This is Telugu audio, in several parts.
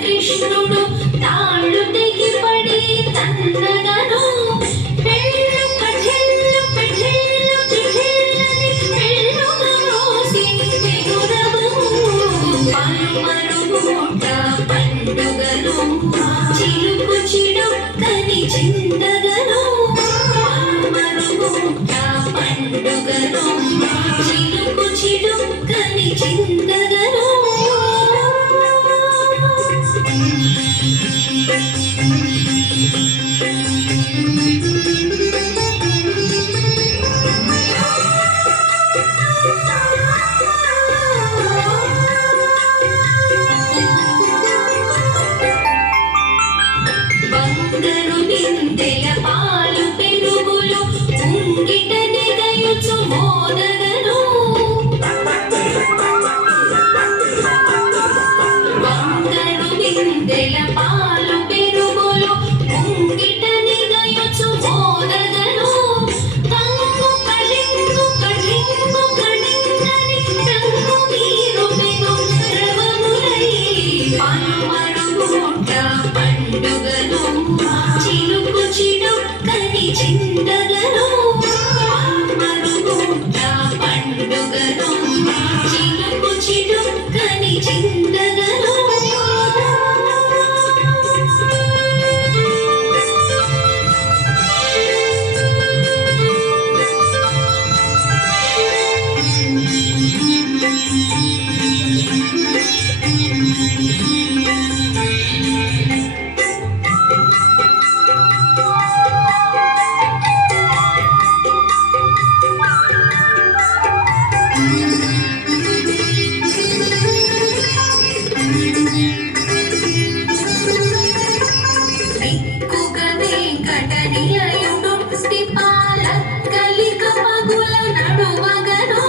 కృష్ణుడు తాళ్ళు తెగిపడి తన్నగను పెళ్ళు కఠిల్లు పెఠిల్లు చిఠిల్లని పెళ్ళుగా మోసి తిరురవు పలుమరుగుట పండుగలు చిలుకు చిడుక్కని చిందగను పలుమరుగుట పండుగలు చిలుకు చిడుక్కని చిందగను బంగారు బిందెల పాలు పెరుగులు ఉంగిట దిగయుచు మోదగను బంగారు బిందెల పాలు పెరుగులు ఉంగిట దిగయుచు మోదగను కంగు కళింగు కళింగు కళింగని రంగు నీరు పెను రవములై పలుమరుగుట పండుగను చిలుకు చిడుక్కని చిందగను పలుమరుగుట పండుగను చిలుకు చిడుక్కని చిందగను వెంకటనిలయుడు స్థిపాల కలిక పగుల నడువగను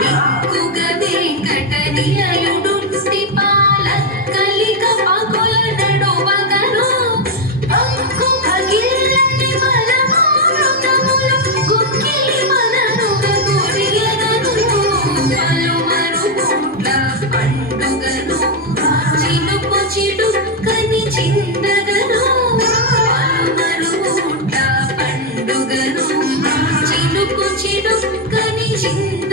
దిక్కుగ వెంకటనిలయుడు స్థిపాల కలిక పగుల నడువగను పంకు పగిల్లని బలమృతములు గుక్కిలి మననుగ గురియగను పలుమరుగుట్ల పండుగను చిలుకు చిడుక్కని చిందగను పలుమరుగుట్ల పండుగను చిలుకు చిడుక్కని చింద